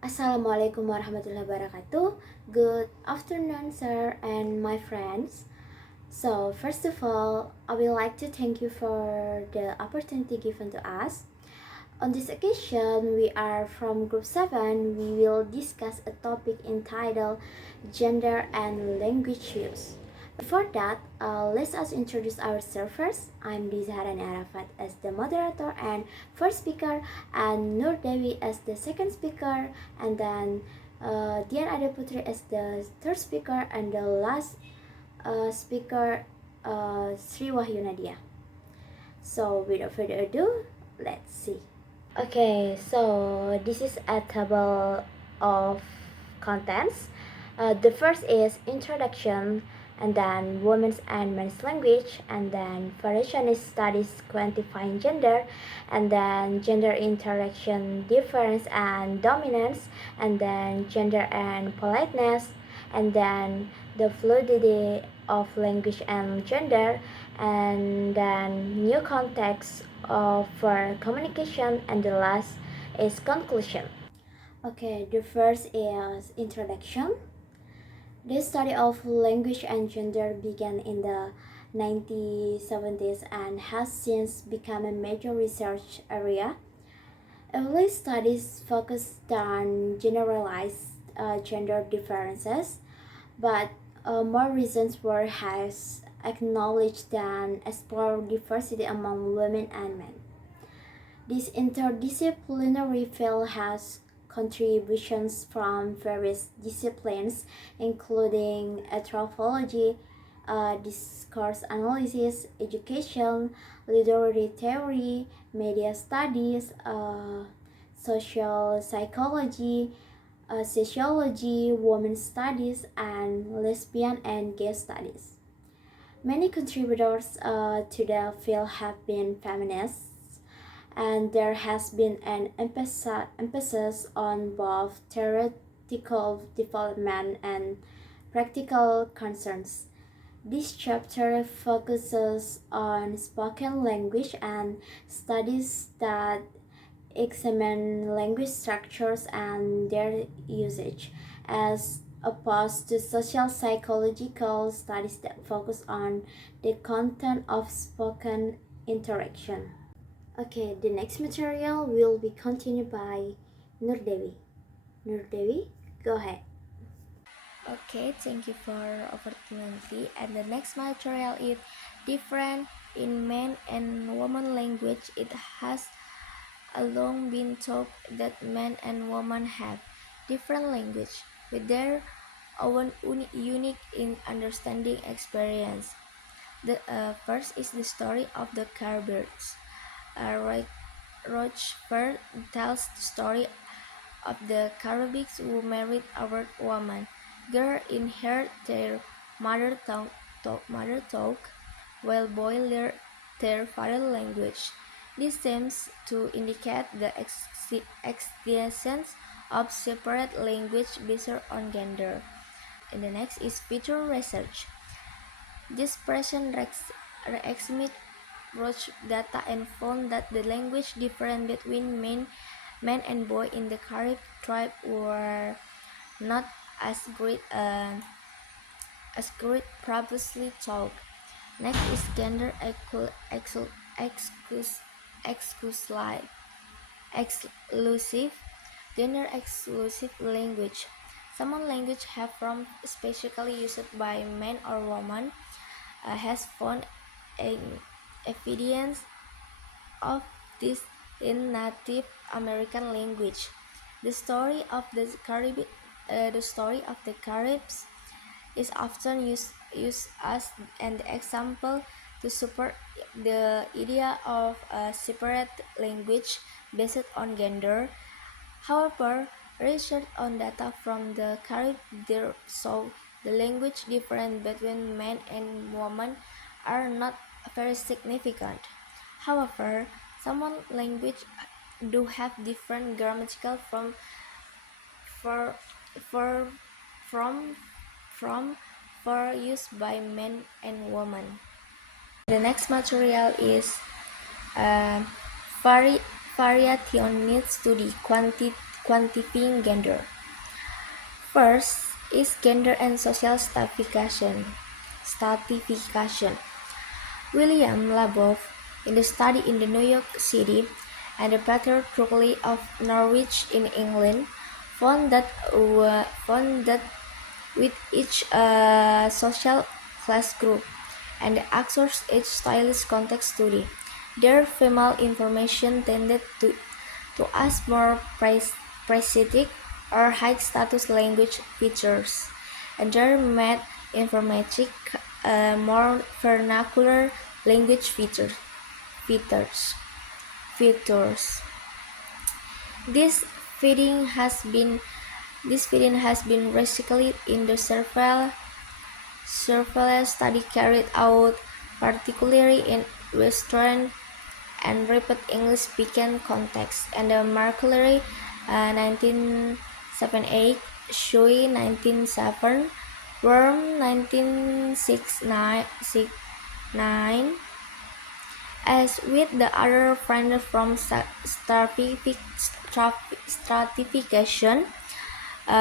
Assalamualaikum warahmatullahi wabarakatuh. Good afternoon, sir and my friends. So, first of all, I would like to thank you for the opportunity given to us. On this occasion, we are from Group 7. We will discuss a topic entitled Gender and Language Use. Before that, let us introduce ourselves first. I'm Dizaharan Arafat as the moderator and first speaker, and Nur Dewi as the second speaker, and then Dian Adeputri as the third speaker, and the last speaker, Sri Wahyu Nadia. So, without further ado, let's see. Okay, so this is a table of contents. The first is introduction, and then women's and men's language, and then variationist studies quantifying gender, and then gender interaction difference and dominance, and then gender and politeness, and then the fluidity of language and gender, and then new context for communication, and the last is conclusion. Okay, the first is introduction. The study of language and gender began in the 1970s and has since become a major research area. Early studies focused on generalized gender differences, but more recent work has acknowledged and explored diversity among women and men. This interdisciplinary field has contributions from various disciplines, including anthropology, discourse analysis, education, literary theory, media studies, social psychology, sociology, women's studies, and lesbian and gay studies. Many contributors to the field have been feminists, and there has been an emphasis on both theoretical development and practical concerns. This chapter focuses on spoken language and studies that examine language structures and their usage, as opposed to social psychological studies that focus on the content of spoken interaction. Okay, the next material will be continued by Nur Dewi. Nur Dewi, go ahead. Okay, thank you for opportunity. And the next material is different in man and woman language. It has long been thought that men and women have different language with their own unique in understanding experience. The first is the story of the Carbirds. Rochefort tells the story of the Caribbean who married a white woman. Girls inherit their mother tongue, while boys learn their father language. This seems to indicate the existence of separate language based on gender. And the next is feature research. This person examined Roche data and found that the language difference between men and boy in the Carib tribe were not as great previously thought. Next is gender exclusive gender exclusive language. Some language have from specifically used by men or women has found evidence of this in Native American language. The story of the Caribs is often used as an example to support the idea of a separate language based on gender. However, research on data from the Caribbean show the language difference between men and women are not very significant. However, some languages do have different grammatical for for use by men and women. The next material is uh, variation study quantifying gender. First is gender and social stratification. William Labov, in the study in the New York City and the Peter Truckley of Norwich in England, found that with each social class group and the actors' age stylist context study, their female information tended to us more presthetic or high-status language features, and their male informatic more vernacular language features. features. This fitting has been recycled in the several study carried out, particularly in Western and rapid English-speaking contexts, and the Mercury 1978, Shui 1997, Worm 1969, as with the other findings from stratification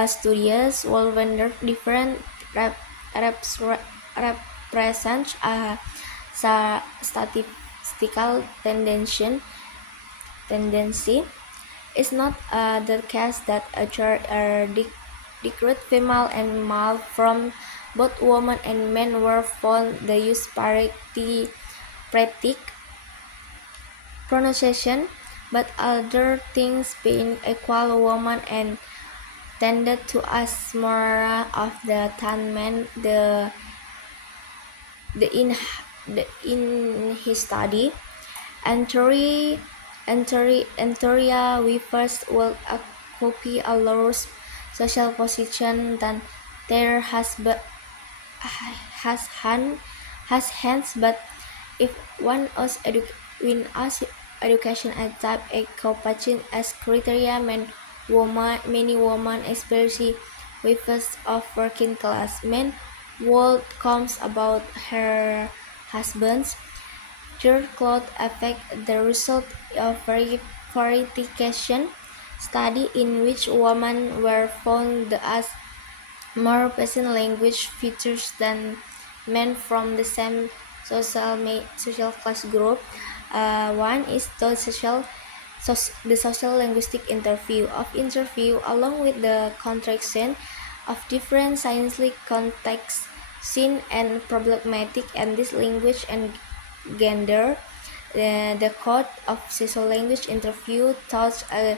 studies, will render different represent a statistical tendency. It's not the case that a chart decreed female and male from both women and men were found the use parity pronunciation, but other things being equal, women and tended to us more of the than men. In his study, Antoria we first will copy a lower social position than their hands, but if one win us education at type a compassion as criteria, many women, especially wives of working class men, would comes about her husbands. Their clothes affect the result of verification study in which women were found as more present language features than men from the same social class group. One is the social linguistic interview along with the contraction of different scientific contexts seen and problematic and this language and gender. The code of sociolinguistic interview touch a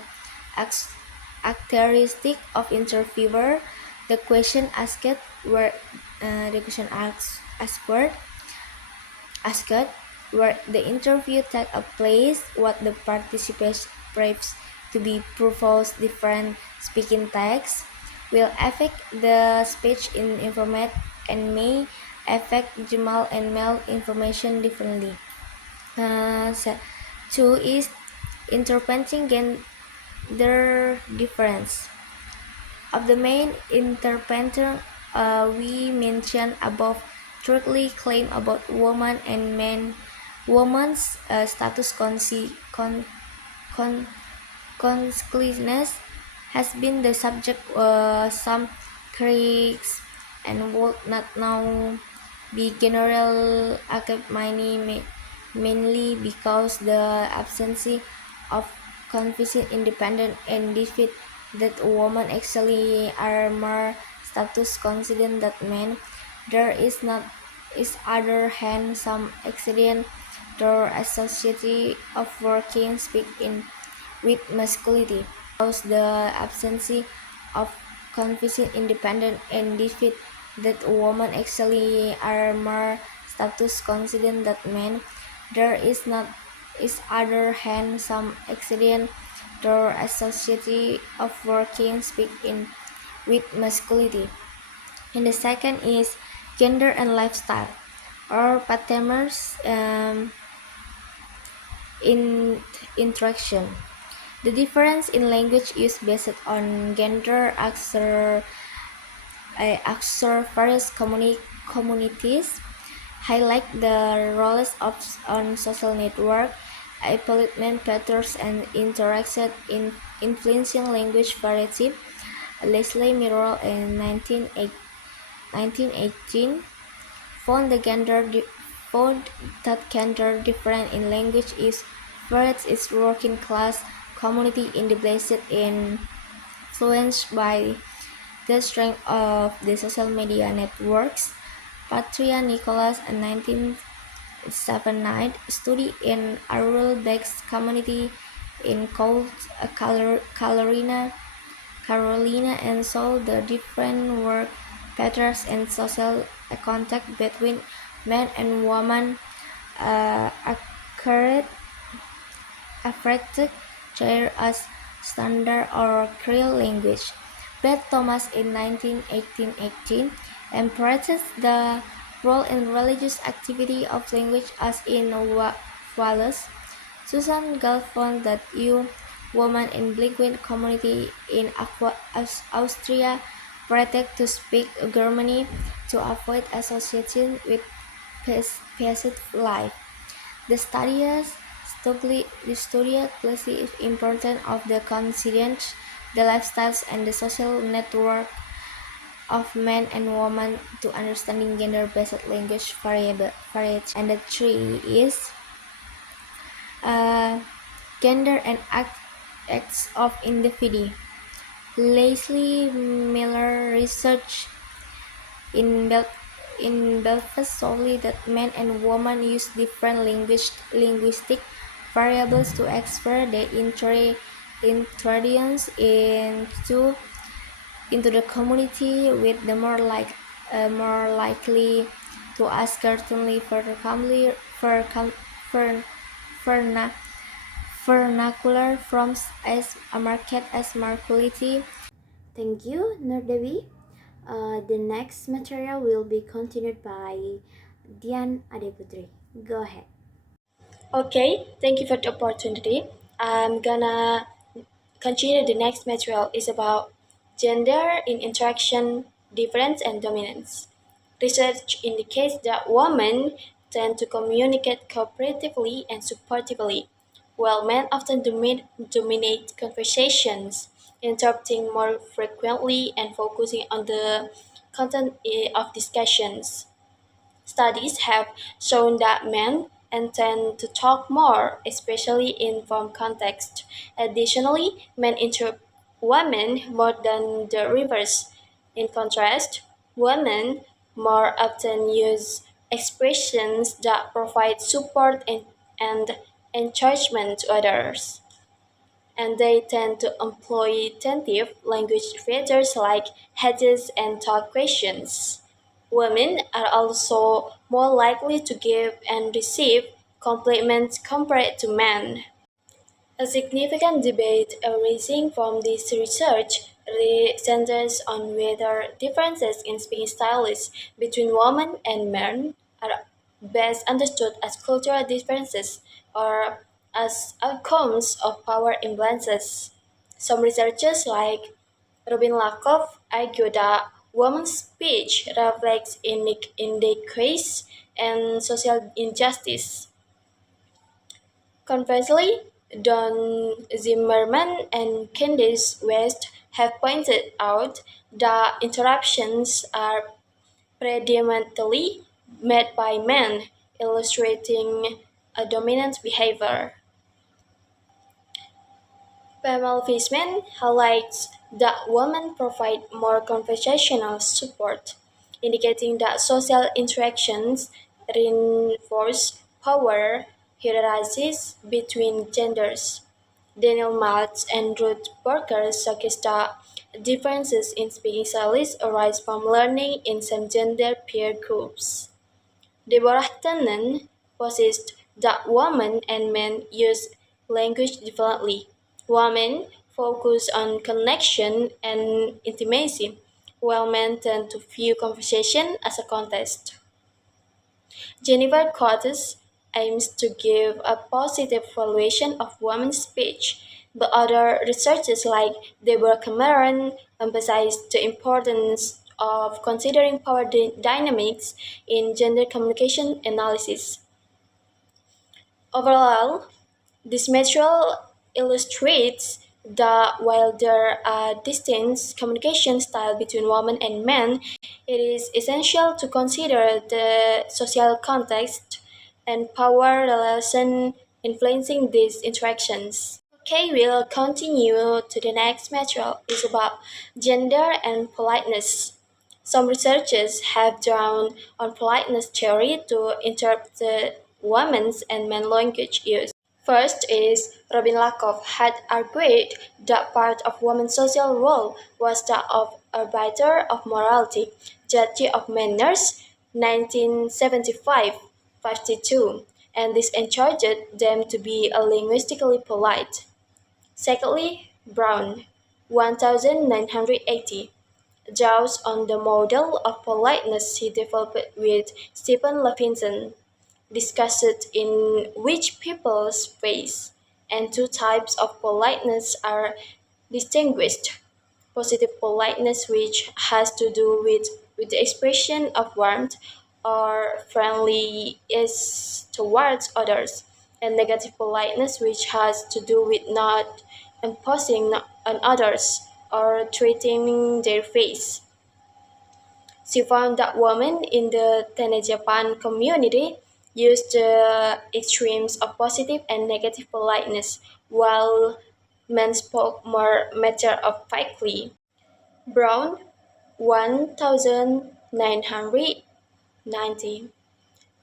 characteristic of interviewer. The question asked were where the interview take place, what the participants perhaps to be proposed different speaking texts will affect the speech in information and may affect female and male information differently. Two is interpreting gender difference. Of the main interpreter we mentioned above, truthfully claim about woman and men. Woman's status consciousness has been the subject some critics and would not now be general academy mainly because the absence of confident independent and defeat that women actually are more status conscious than men. There is not is other hand some accident or associated of working speak in with masculinity because the absence of confident independent and defeat that women actually are more status conscious than men. There is not is other hand some accident or associated of working speak in with masculinity. And the second is gender and lifestyle or patterns in interaction. The difference in language use based on gender acts various communities highlight the roles on social network, employment patterns, and interaction in influencing language variety. Leslie Mirror in 1918 found, found that gender difference in language is varied its working class community in the blessed influenced by the strength of the social media networks. Patria Nicholas in 1979 studied in a rural-based community in Carolina and saw the different work patterns and social contact between men and women occurred affected chair as standard or Creole language. Beth Thomas in 1818 emphasized the role in religious activity of language as in Wallace. Susan Gall found that women in Blighwind community in Austria protect to speak Germany to avoid association with peasant life. The studied closely importance of the conscience, the lifestyles, and the social network of men and women to understanding gender-based language variety. And the three is uh, gender and acts of individu. Leslie Miller research in Belfast solely that men and women use different linguistic variables to express their intruders into the community, with the more likely to ask certainly verna- vernacular forms as a market as marquality. Thank you, Nurdevi. The next material will be continued by Dian Adeputri. Go ahead. Okay, thank you for the opportunity. I'm gonna continue. The next material is about gender in interaction, difference, and dominance. Research indicates that women tend to communicate cooperatively and supportively, while men often dominate conversations, interrupting more frequently and focusing on the content of discussions. Studies have shown that men tend to talk more, especially in form context. Additionally, men interrupt women more than the reverse. In contrast, women more often use expressions that provide support and encouragement to others, and they tend to employ tentative language features like hedges and talk questions. Women are also more likely to give and receive compliments compared to men. A significant debate arising from this research centers on whether differences in speaking styles between women and men are best understood as cultural differences or as outcomes of power imbalances. Some researchers, like Robin Lakoff, argue that women's speech reflects inequities and social injustice. Conversely, Don Zimmerman and Candice West have pointed out that interruptions are predominantly made by men, illustrating a dominant behavior. Pamela Fishman highlights that women provide more conversational support, indicating that social interactions reinforce power hierarchies between genders. Daniel Maltz and Ruth Barker suggest that differences in speaking styles arise from learning in some gender peer groups. Deborah Tannen posits that women and men use language differently. Women focus on connection and intimacy, while men tend to view conversation as a contest. Jennifer Curtis aims to give a positive valuation of women's speech, but other researchers like Deborah Cameron emphasize the importance of considering power dynamics in gender communication analysis. Overall, this material illustrates That while there are distinct communication styles between women and men, it is essential to consider the social context and power relation influencing these interactions. Okay, we'll continue to the next material. It's about gender and politeness. Some researchers have drawn on politeness theory to interpret the women's and men language use. First is Robin Lakoff had argued that part of women's social role was that of arbiter of morality, judge of manners, 1975-52, and this encouraged them to be linguistically polite. Secondly, Brown, 1980, draws on the model of politeness he developed with Stephen Levinson, discussed in which people's face and two types of politeness are distinguished. Positive politeness, which has to do with the expression of warmth or friendly is towards others, and negative politeness, which has to do with not imposing on others or treating their face. She found that women in the Tene-Japan community used the extremes of positive and negative politeness, while men spoke more matter-of-factly. Brown, 1990,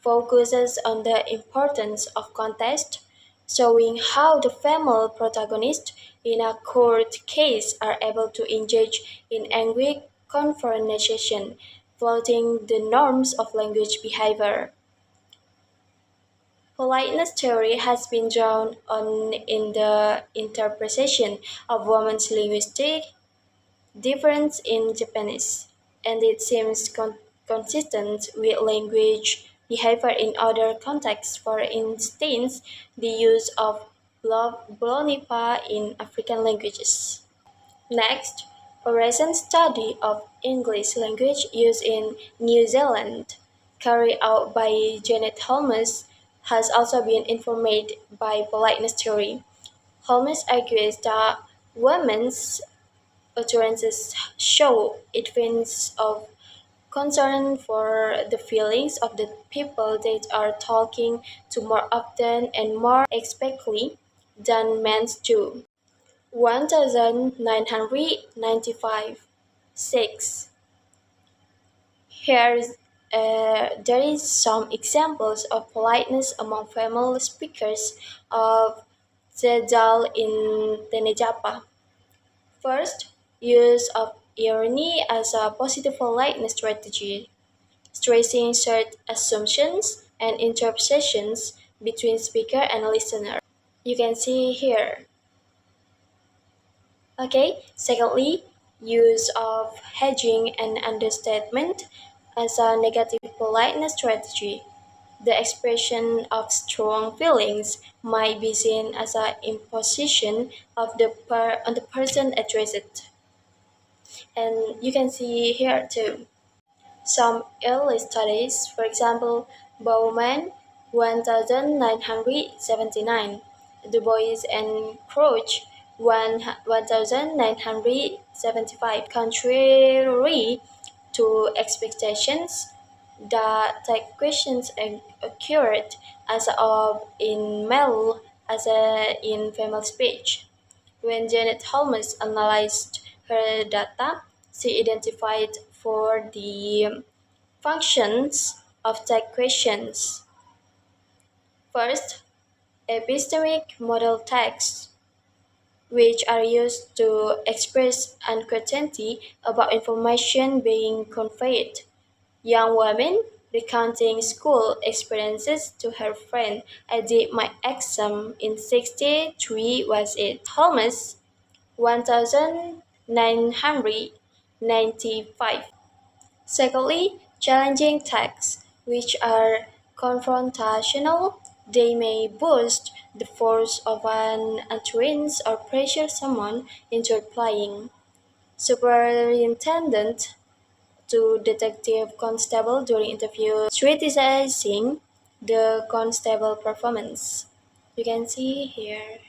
focuses on the importance of context, showing how the female protagonists in a court case are able to engage in angry confrontation, flouting the norms of language behavior. Politeness theory has been drawn on in the interpretation of women's linguistic difference in Japanese, and it seems consistent with language behavior in other contexts, for instance, the use of blonipa in African languages. Next, a recent study of English language use in New Zealand, carried out by Janet Holmes, has also been informed by politeness theory. Holmes argues that women's utterances show evidence of concern for the feelings of the people they are talking to more often and more expectantly than men do. 1995. 6. Here there is some examples of politeness among female speakers of Zedal in Tenejapa. First, use of irony as a positive politeness strategy, stressing shared assumptions and interpretations between speaker and listener. You can see here. Okay. Secondly, use of hedging and understatement as a negative politeness strategy. The expression of strong feelings might be seen as an imposition of on the person addressed. And you can see here too. Some early studies, for example, Bowman 1979, Du Bois and Crouch 1975, contrary to expectations, the type questions occurred as of in male as in female speech. When Janet Holmes analyzed her data, she identified for the functions of tag questions. First, epistemic model tags, which are used to express uncertainty about information being conveyed. Young woman recounting school experiences to her friend. I did my exam in 63 was it. Holmes 1995. Secondly, challenging texts, which are confrontational. They may boost the force of an utterance or pressure someone into replying. Superintendent to detective constable during interview, criticizing the constable performance. You can see here.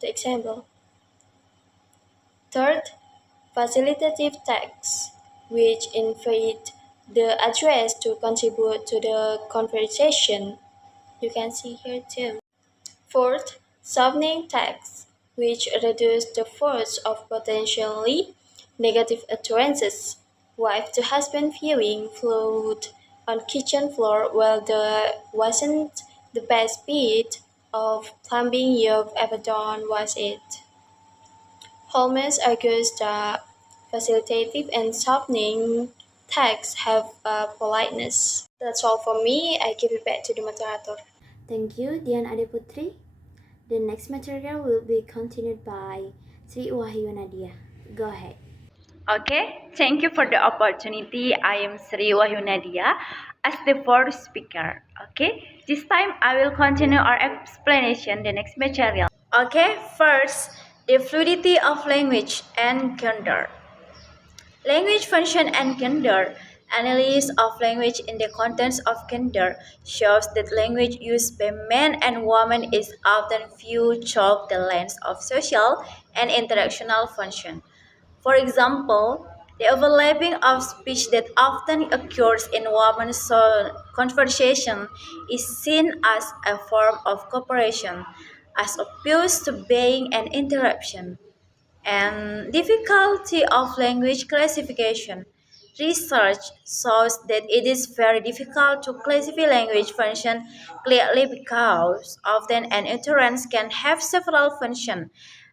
the example. Third, facilitative text, which invite the address to contribute to the conversation. You can see here too. Fourth, softening text, which reduce the force of potentially negative utterances. Wife to husband viewing food on kitchen floor while there wasn't the best bit of plumbing you've ever done, was it? Holmes argues that facilitative and softening texts have a politeness. That's all for me. I give it back to the moderator. Thank you, Dian Adiputri. The next material will be continued by Sri Wahyu Nadia. Go ahead. Okay, thank you for the opportunity. I am Sri Wahyu Nadia as the fourth speaker. Okay, this time I will continue our explanation, the next material. Okay, first, the fluidity of language and gender. Language function and gender. Analysis of language in the context of gender shows that language used by men and women is often viewed through the lens of social and interactional function. For example, the overlapping of speech that often occurs in women's conversation is seen as a form of cooperation, as opposed to being an interruption. And difficulty of language classification. Research shows that it is very difficult to classify language function clearly because often an utterance can have several functions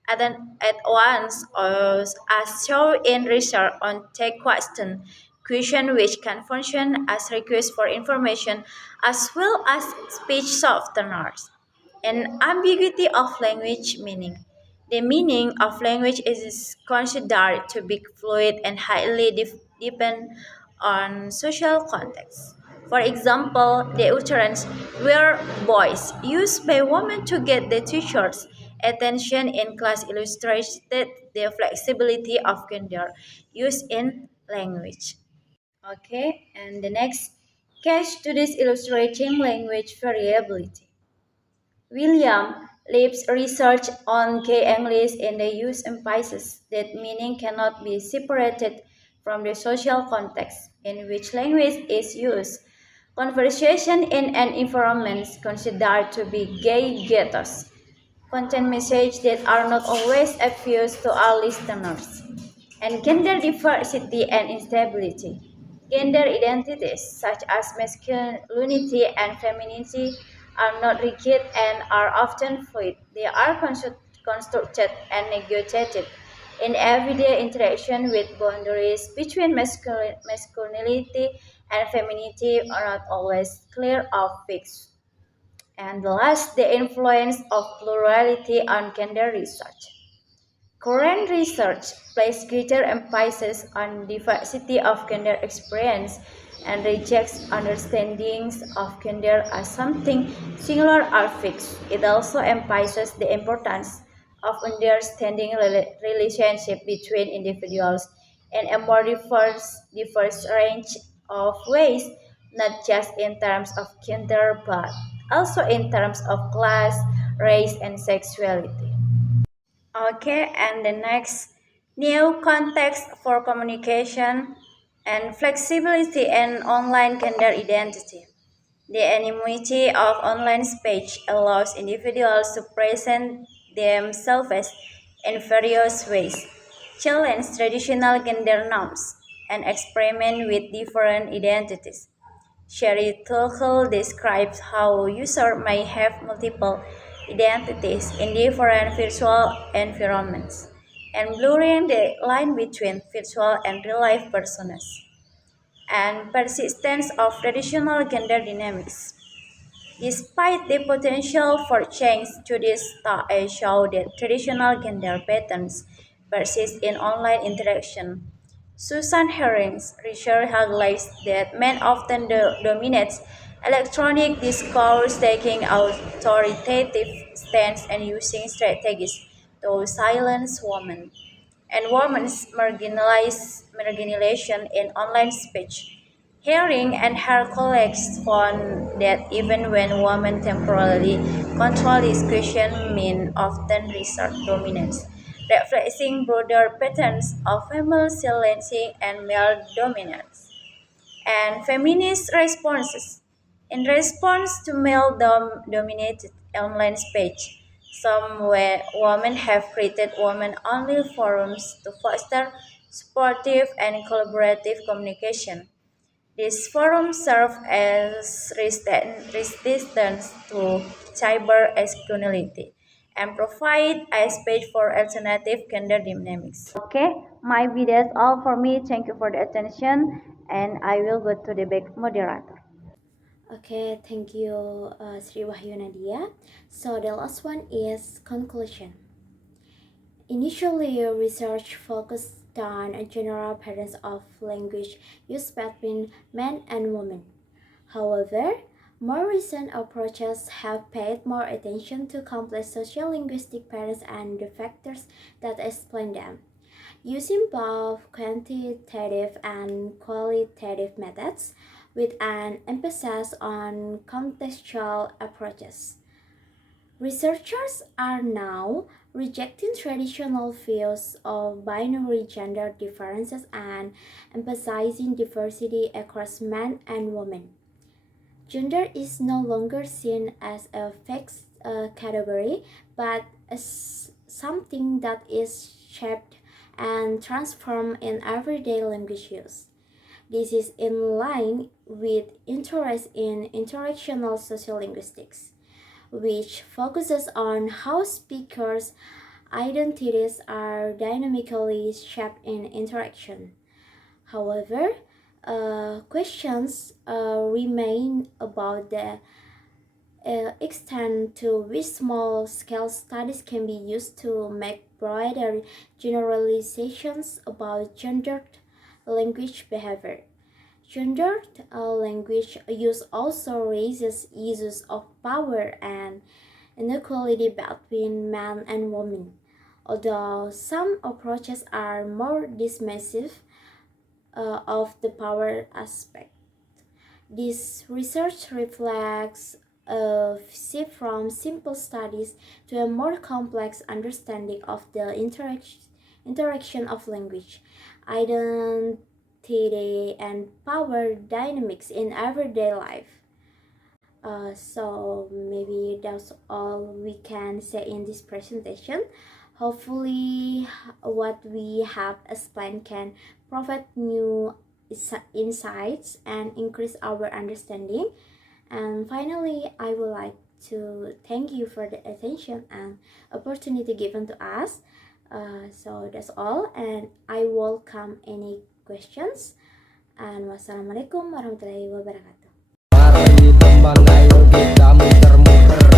at once, or as shown in research on tech question which can function as requests for information as well as speech softeners. An ambiguity of language meaning. The meaning of language is considered to be fluid and highly depend on social context. For example, the utterance "were boys" used by women to get the teacher's attention in class illustrates the flexibility of gender used in language. Okay, and the next catch to this illustrating language variability. William Lipp's research on gay English in the use emphasizes that meaning cannot be separated from the social context in which language is used. Conversation in an environment considered to be gay ghettos contain messages that are not always obvious to our listeners, and gender diversity and instability. Gender identities, such as masculinity and femininity, are not rigid and are often fluid. They are constructed and negotiated in everyday interaction with boundaries between masculinity and femininity are not always clear or fixed. And last, the influence of plurality on gender research. Current research places greater emphasis on diversity of gender experience and rejects understandings of gender as something singular or fixed. It also emphasizes the importance of understanding relationship between individuals in a more diverse range of ways, not just in terms of gender, but also in terms of class, race, and sexuality. Okay, and the next new context for communication and flexibility and online gender identity. The anonymity of online speech allows individuals to present themselves in various ways, challenge traditional gender norms, and experiment with different identities. Sherry Tuchel describes how users may have multiple identities in different virtual environments and blurring the line between virtual and real-life personas and persistence of traditional gender dynamics. Despite the potential for change to this study show that traditional gender patterns persist in online interaction. Susan Herring's research highlights that men often dominate electronic discourse, taking authoritative stance and using strategies to silence women, and women's marginalization in online speech. Herring and her colleagues found that even when women temporarily control this question, men often resort dominance, reflecting broader patterns of female silencing and male dominance. And feminist responses. In response to male dominated online space, women have created women only forums to foster supportive and collaborative communication. These forums serve as resistance to cyber externality and provide a space for alternative gender dynamics. Okay, maybe that's all for me. Thank you for the attention, and I will go to the back moderator. Okay, thank you, Sri Wahyu Nadia. So the last one is conclusion. Initially, research focused on general patterns of language use between men and women. However, more recent approaches have paid more attention to complex sociolinguistic patterns and the factors that explain them. Using both quantitative and qualitative methods, with an emphasis on contextual approaches. Researchers are now rejecting traditional views of binary gender differences and emphasizing diversity across men and women. Gender is no longer seen as a fixed category, but as something that is shaped and transformed in everyday language use. This is in line with interest in interactional sociolinguistics, which focuses on how speakers' identities are dynamically shaped in interaction. However, questions remain about the extent to which small-scale studies can be used to make broader generalizations about gendered language behavior. Gendered language use also raises issues of power and inequality between men and women. Although some approaches are more dismissive of the power aspect. This research reflects a shift from simple studies to a more complex understanding of the interaction of language, identity, and power dynamics in everyday life. So maybe that's all we can say in this presentation. Hopefully, what we have explained can provide new insights and increase our understanding. And finally, I would like to thank you for the attention and opportunity given to us. So that's all, and I welcome any questions. And wassalamualaikum warahmatullahi wabarakatuh. Mari tembang ayo kita muter-muter.